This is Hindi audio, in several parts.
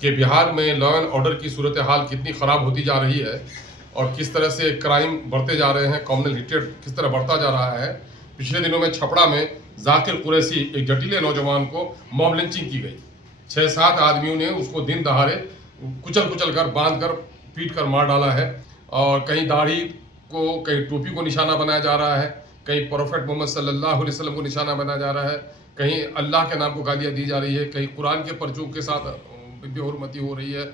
कि बिहार में लॉ एंड ऑर्डर की सूरत हाल कितनी ख़राब होती जा रही है और किस तरह से क्राइम बढ़ते जा रहे हैं, कॉमनल हिटेड किस तरह बढ़ता जा रहा है। पिछले दिनों में छपरा में जाकिर कुरैशी एक जटिले नौजवान को मॉब लिंचिंग की गई। 6-7 आदमियों ने उसको दिन दहाड़े कुचल कर बांध कर पीट कर मार डाला है और कहीं दाढ़ी को, कहीं टोपी को निशाना बनाया जा रहा है, कहीं प्रोफेट मोहम्मद सल्लल्लाहु अलैहि वसल्लम को निशाना बनाया जा रहा है, कहीं अल्लाह के नाम को गालियाँ दी जा रही है, कहीं कुरान के पर्चों के साथ बेहुरमती हो रही है।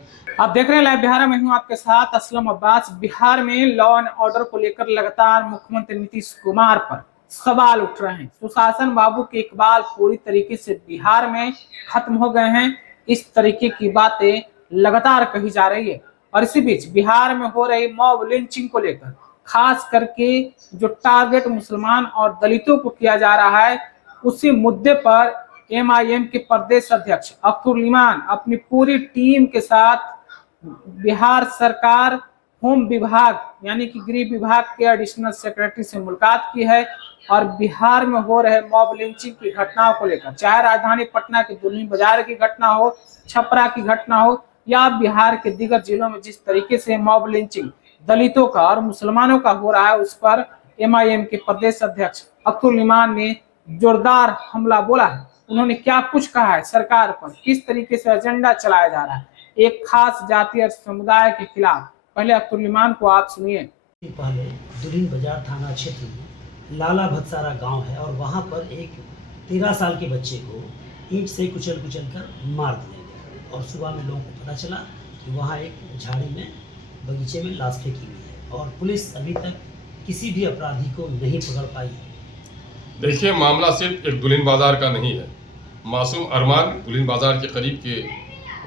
आप देख रहे हैं लाइव बिहार में हूं आपके साथ असलम अब्बास। बिहार में लॉ एंड ऑर्डर को लेकर लगातार मुख्यमंत्री नीतीश कुमार पर सवाल उठ रहे हैं। सुशासन बाबू के इकबाल पूरी तरीके से बिहार में खत्म हो गए हैं, इस तरीके की बातें लगातार कही जा रही है। और इसी बीच बिहार में हो रही मॉब लिंचिंग को लेकर खास करके जो टारगेट मुसलमान और दलितों को किया जा रहा है, उसी मुद्दे पर एमआईएम के प्रदेश अध्यक्ष अख्तर लिमान अपनी पूरी टीम के साथ बिहार सरकार होम विभाग यानी कि गृह विभाग के एडिशनल सेक्रेटरी से मुलाकात की है और बिहार में हो रहे मॉब लिंचिंग की घटनाओं को लेकर, चाहे राजधानी पटना के दुल्हिन बाजार की घटना हो, छपरा की घटना हो या बिहार के दीगर जिलों में जिस तरीके से मॉब लिंचिंग दलितों का और मुसलमानों का हो रहा है, उस पर एमआईएम के प्रदेश अध्यक्ष अख्तर लिमान ने जोरदार हमला बोला है। उन्होंने क्या कुछ कहा है सरकार पर, किस तरीके से एजेंडा चलाया जा रहा है एक खास जातीय और समुदाय के खिलाफ। पहले अख्तर लिमान को आप सुनिए। पहले दुल्हिन बाजार थाना क्षेत्र में लाला भतसारा गांव है और वहां पर एक 13 साल के बच्चे को ईंट से कुचल कर मार दिया गया और सुबह में लोगों को पता चला कि वहां एक झाड़ी में बगीचे में लाश फेंकी हुई है और पुलिस अभी तक किसी भी अपराधी को नहीं पकड़ पाई है। देखिए, मामला सिर्फ एक दुल्हिन बाजार का नहीं है। मासूम अरमान दुल्हिन बाजार के करीब के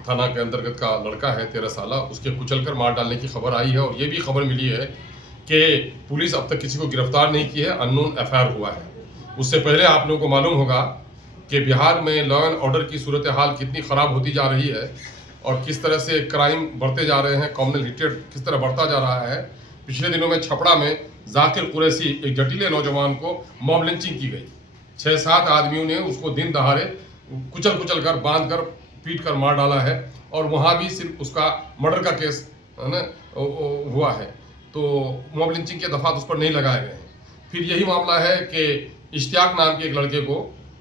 थाना के अंतर्गत का लड़का है, 13 साल, उसके कुचलकर मार डालने की खबर आई है और ये भी खबर मिली है कि पुलिस अब तक किसी को गिरफ्तार नहीं की है, अननोन एफआईआर हुआ है। उससे पहले आप लोगों को मालूम होगा कि बिहार में लॉ एंड ऑर्डर की सूरत हाल कितनी ख़राब होती जा रही है और किस तरह से क्राइम बढ़ते जा रहे हैं, कॉमनल हिटेड किस तरह बढ़ता जा रहा है। पिछले दिनों में छपरा में जाकिर कुरैशी एक जटिले नौजवान को मॉब लिंचिंग की गई। 6-7 आदमियों ने उसको दिन दहाड़े कुचल कर बांध कर पीट कर मार डाला है और वहाँ भी सिर्फ उसका मर्डर का केस है ना हुआ है, तो मॉब लिंचिंग के दफात उस पर नहीं लगाए गए हैं। फिर यही मामला है कि इश्तियाक नाम के एक लड़के को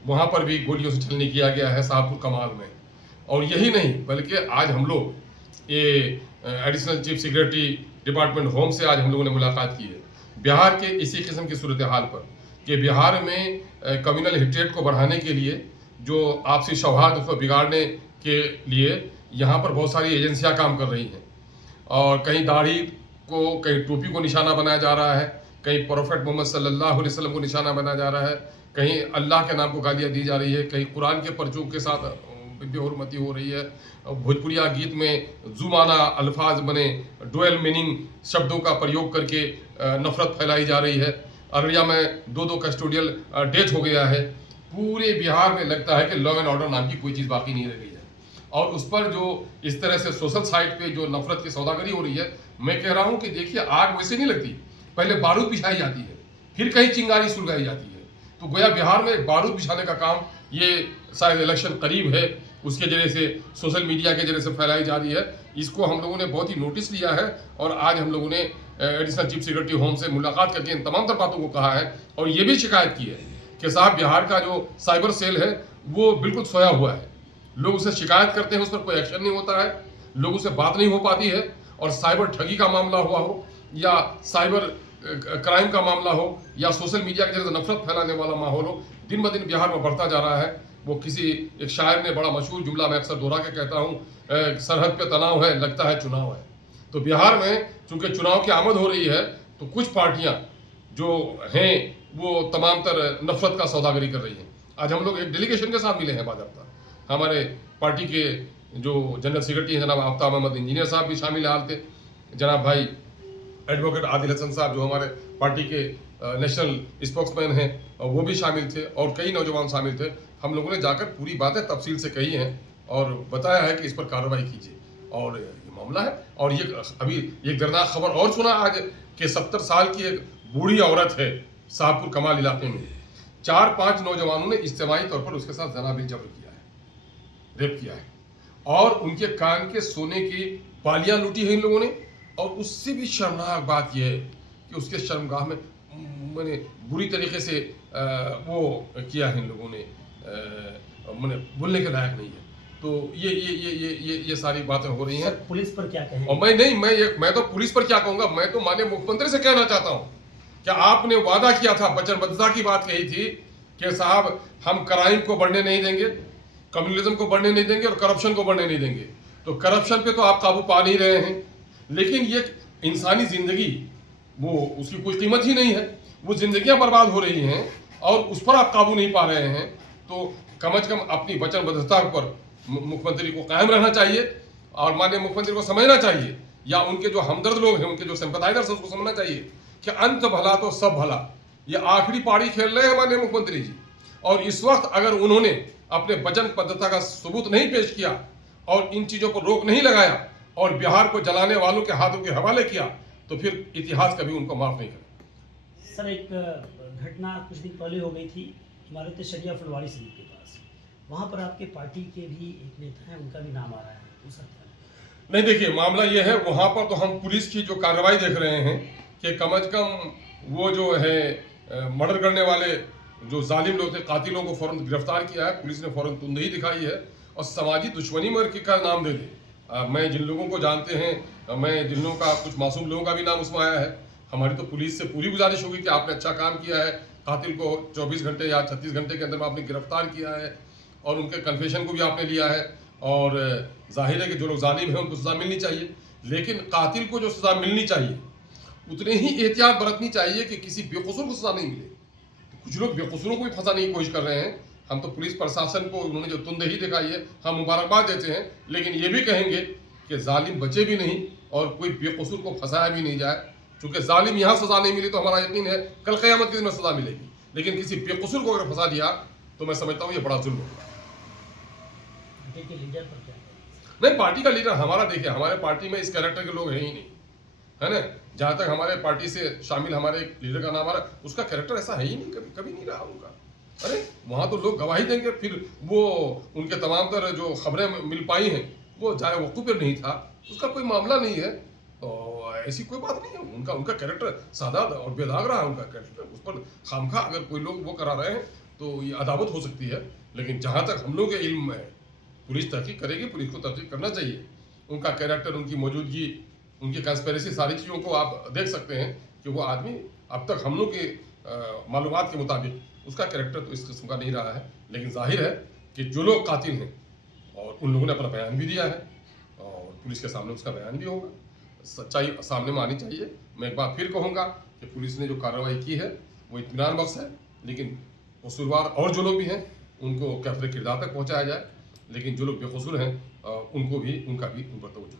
वहाँ पर भी गोलियों से छलनी किया गया है शाहपुर कमाल में। और यही नहीं बल्कि आज हम लोग ये additional chief secretary department home से आज हम लोगों ने मुलाकात की है बिहार के इसी किस्म की सूरत हाल पर कि बिहार में कम्युनल हिटेड को बढ़ाने के लिए, जो आपसी सौहार्द को बिगाड़ने के लिए यहाँ पर बहुत सारी एजेंसियाँ काम कर रही हैं और कहीं दाढ़ी को, कहीं टोपी को निशाना बनाया जा रहा है, कहीं प्रोफेट मोहम्मद सल्लल्लाहु अलैहि वसल्लम को निशाना बनाया जा रहा है, कहीं अल्लाह के नाम को गालियाँ दी जा रही है, कहीं कुरान के पर्चों के साथ बेहुरमती हो रही है। भोजपुरिया गीत में जुमाना अल्फाज बने, डुअल मीनिंग शब्दों का प्रयोग करके नफरत फैलाई जा रही है। अररिया में 2 कस्टोडियल डेथ हो गया है। पूरे बिहार में लगता है कि लॉ एंड ऑर्डर नाम की कोई चीज़ बाकी नहीं रह गई है और उस पर जो इस तरह से सोशल साइट पे जो नफरत की सौदागरी हो रही है, मैं कह रहा हूँ कि देखिए, आग वैसे नहीं लगती, पहले बारूद बिछाई जाती है, फिर कहीं चिंगारी सुलगाई जाती है। तो गोया बिहार में बारूद बिछाने का काम, ये शायद इलेक्शन करीब है उसके जरिए से, सोशल मीडिया के जरिए से फैलाई जा रही है। इसको हम लोगों ने बहुत ही नोटिस लिया है और आज हम लोगों ने एडिशनल चीफ सेक्रेटरी होम से मुलाकात करके इन तमाम तर बातों को कहा है और ये भी शिकायत की है कि साहब, बिहार का जो साइबर सेल है वो बिल्कुल सोया हुआ है। लोग उसे शिकायत करते हैं, उस पर कोई एक्शन नहीं होता है, लोगों से बात नहीं हो पाती है और साइबर ठगी का मामला हुआ हो या साइबर क्राइम का मामला हो या सोशल मीडिया के जरिए नफरत फैलाने वाला माहौल हो, दिन ब दिन बिहार में बढ़ता जा रहा है। वो किसी एक शायर ने बड़ा मशहूर जुमला मैं अक्सर दोहरा के कहता हूँ, सरहद पे तनाव है, लगता है चुनाव है। तो बिहार में चूंकि चुनाव की आमद हो रही है, तो कुछ पार्टियां जो हैं वो तमाम तर नफरत का सौदागरी कर रही हैं। आज हम लोग एक डेलीगेशन के साथ मिले हैं बाज़ाब्ता। हमारे पार्टी के जो जनरल सेक्रेटरी हैं जनाब आफ्ताब अहमद इंजीनियर साहब भी शामिल हाल थे, जनाब भाई एडवोकेट आदिल हसन साहब जो हमारे पार्टी के नेशनल स्पोक्समैन हैं वो भी शामिल थे और कई नौजवान शामिल थे। हम लोगों ने जाकर पूरी बातें तफसील से कही हैं और बताया है कि इस पर कार्रवाई कीजिए और ये मामला है। और ये अभी एक दर्दनाक खबर और सुना आज कि 70 साल की एक बूढ़ी औरत है शाहपुर कमाल इलाके में, 4-5 नौजवानों ने इज्तिमाई तौर पर उसके साथ जनाबिल जबर किया है, रेप किया है और उनके कान के सोने की बालियां लूटी है इन लोगों ने। और उससे भी शर्मनाक बात यह है कि उसके शर्मगाह में मैंने बुरी तरीके से वो किया है इन लोगों ने, मैंने बोलने के लायक नहीं है। तो ये सारी बातें हो रही हैं। सर, पुलिस पर क्या कहें? और मैं तो पुलिस पर क्या कहूंगा, मैं तो माननीय मुख्यमंत्री से कहना चाहता हूं कि आपने वादा किया था, वचनबद्धता की बात कही थी कि साहब हम क्राइम को बढ़ने नहीं देंगे, कम्युनलिज्म को बढ़ने नहीं देंगे और करप्शन को बढ़ने नहीं देंगे। तो करप्शन पे तो आप काबू पा नहीं रहे हैं, लेकिन ये इंसानी जिंदगी वो उसकी कोई कीमत ही नहीं है, वो जिंदगियां बर्बाद हो रही हैं और उस पर आप काबू नहीं पा रहे हैं। तो कम से कम अपनी वचनबद्धता पर मुख्यमंत्री को कायम रहना चाहिए और माननीय मुख्यमंत्री को समझना चाहिए, या उनके जो हमदर्द लोग हैं, उनके जो सिंपैथाइजर्स हैं, उसको समझना चाहिए कि अंत भला तो सब भला। ये आखिरी पारी खेल रहे हैं माननीय मुख्यमंत्री जी, और इस वक्त अगर उन्होंने अपने वचनबद्धता का सबूत नहीं पेश किया और इन चीजों पर रोक नहीं लगाया और बिहार को जलाने वालों के हाथों के हवाले किया, तो फिर इतिहास कभी उनको माफ नहीं करेगा। सर, एक घटना कुछ दिन पहले हो गई थी इमारत शरिया फुलवारी शरीफ के पास। वहाँ पर आपके पार्टी के भी एक नेता हैं, उनका भी नाम आ रहा है, हो सकता है? नहीं, देखिए मामला ये है, वहाँ पर तो हम पुलिस की जो कार्रवाई देख रहे हैं कि कम से कम वो जो है मर्डर करने वाले जो जालिम लोग थे, कातिलों को फौरन गिरफ्तार किया है, पुलिस ने फौरन तुंदही दिखाई है और समाजी दुश्मनी में का नाम दे दे। मैं जिन लोगों को जानते हैं, मैं जिन लोगों का कुछ मासूम लोगों का भी नाम उसमें आया है, हमारी तो पुलिस से पूरी गुजारिश होगी कि आपने अच्छा काम किया है, कातिल को 24 घंटे या 36 घंटे के अंदर में आपने गिरफ्तार किया है और उनके कन्फेशन को भी आपने लिया है। और जाहिर है कि जो लोग जालिम हैं उनको सज़ा मिलनी चाहिए, लेकिन कातिल को जो सज़ा मिलनी चाहिए उतनी ही एहतियात बरतनी चाहिए कि किसी बेकसूर को सज़ा नहीं मिले। कुछ लोग बेकसूरों को भी फंसाने की कोशिश कर रहे हैं। हम तो पुलिस प्रशासन को उन्होंने जो तुंदही दिखाई है हम मुबारकबाद देते हैं, लेकिन ये भी कहेंगे कि जालिम बचे भी नहीं और कोई बेकसूर को फंसाया भी नहीं जाए। चूंकि जालिम यहाँ सज़ा नहीं मिली तो हमारा यकीन है कल क़यामत के दिन में सज़ा मिलेगी, लेकिन किसी बेकसूर को अगर फंसा दिया तो मैं समझता हूँ ये बड़ा जुल्म होगा। लीडर पर क्या? नहीं, पार्टी का लीडर हमारा, देखिए हमारे पार्टी में इस कैरेक्टर के लोग हैं ही नहीं, है ना। जहाँ तक हमारे पार्टी से शामिल हमारे लीडर का नाम आ रहा है, उसका कैरेक्टर ऐसा है ही नहीं, कभी नहीं रहा उनका। अरे वहाँ तो लोग गवाही देंगे, फिर वो उनके तमाम तरह जो खबरें मिल पाई हैं वो जाए वक़्त पर नहीं था, उसका कोई मामला नहीं है। तो ऐसी कोई बात नहीं है, उनका कैरेक्टर सादा और बेदाग रहा है उनका कैरेक्टर। उस पर खामखा अगर कोई लोग वो करा रहे हैं तो ये अदावत हो सकती है, लेकिन जहाँ तक हम लोग के इल्म में है पुलिस तहकीक करेगी, पुलिस को तहकीक करना चाहिए। उनका कैरेक्टर, उनकी मौजूदगी, उनकी कंस्पिरेसी, सारी चीज़ों को आप देख सकते हैं कि वो आदमी अब तक हम लोग के मालूमात के मुताबिक उसका कैरेक्टर तो इस किस्म का नहीं रहा है। लेकिन जाहिर है कि जो लोग कातिल हैं और उन लोगों ने अपना बयान भी दिया है और पुलिस के सामने उसका बयान भी होगा, सच्चाई सामने में आनी चाहिए। मैं एक बार फिर कहूँगा कि पुलिस ने जो कार्रवाई की है वो इत्मीनान बख्श है, लेकिन कसूरवार और जो लोग भी हैं उनको कैफरे किरदार तक पहुँचाया जाए, लेकिन जो लोग बेकसूर हैं उनको भी उन पर तवज्जो दी।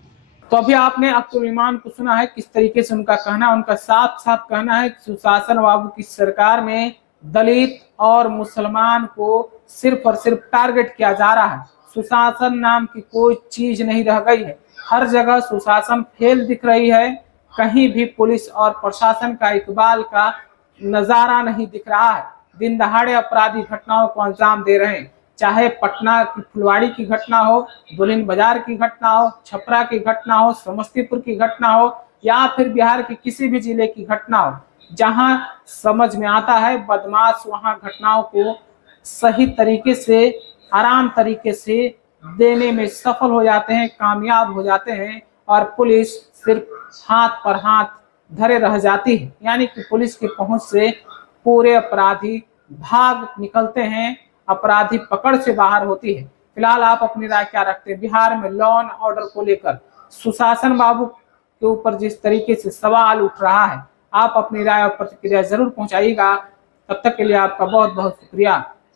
तो अभी आपने अब्दुल ईमान को सुना है किस तरीके से उनका कहना, उनका साफ साफ कहना है कि सुशासन बाबू की सरकार में दलित और मुसलमान को सिर्फ और सिर्फ टारगेट किया जा रहा है। सुशासन नाम की कोई चीज नहीं रह गई है, हर जगह सुशासन फेल दिख रही है, कहीं भी पुलिस और प्रशासन का इकबाल का नजारा नहीं दिख रहा है। दिन दहाड़े अपराधी घटनाओं को अंजाम दे रहे हैं, चाहे पटना की फुलवाड़ी की घटना हो, दुल्हिन बाजार की घटना हो, छपरा की घटना हो, समस्तीपुर की घटना हो या फिर बिहार के किसी भी जिले की घटना हो। जहां समझ में आता है बदमाश वहां घटनाओं को सही तरीके से, आराम तरीके से देने में सफल हो जाते हैं, कामयाब हो जाते हैं और पुलिस सिर्फ हाथ पर हाथ धरे रह जाती है। यानी कि पुलिस की पहुंच से पूरे अपराधी भाग निकलते हैं, अपराधी पकड़ से बाहर होती है। फिलहाल आप अपनी राय क्या रखते हैं? बिहार में लॉ एंड ऑर्डर को लेकर सुशासन बाबू के ऊपर जिस तरीके से सवाल उठ रहा है, आप अपनी राय और प्रतिक्रिया जरूर पहुंचाइएगा। तब तक के लिए आपका बहुत बहुत शुक्रिया।